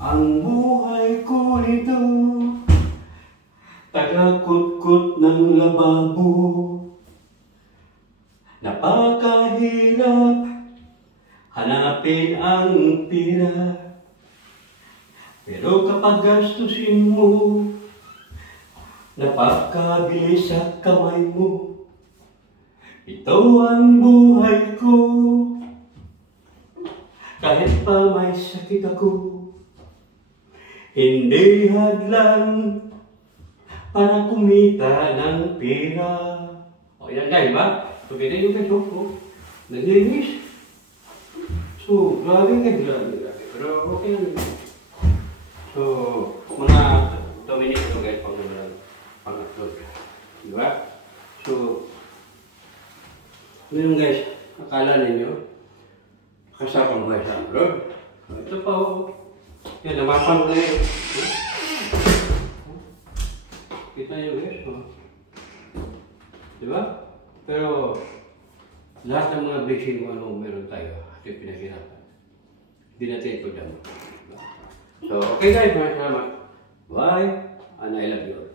Ang buhay ko nito, taga-kutkot ng lababo. Napakahirap hanapin ang pira, pero kapag gastusin mo, napakabilis sa kamay mo. Ito ang buhay ko, kahit pa may sakit ako. Hindi hadlang para kumita ng pera. O yan guys, ba? So, ganyan yung kaso ko. Naglinis. So, grabe. Pero okay lang. So, mga 2 minutes ito guys, pang-upload. Diba? So, ngayon guys, akala ninyo, kasapang buhay sa upload. Ito pa o. Yan, namapang na yun. Kita nyo guys, o. Diba? Pero, lahat ng mga blessing kung ano meron tayo, ating pinaghirapan. Hindi natin ito damo. Diba? So, okay guys, maraming salamat. Bye, and I love you all.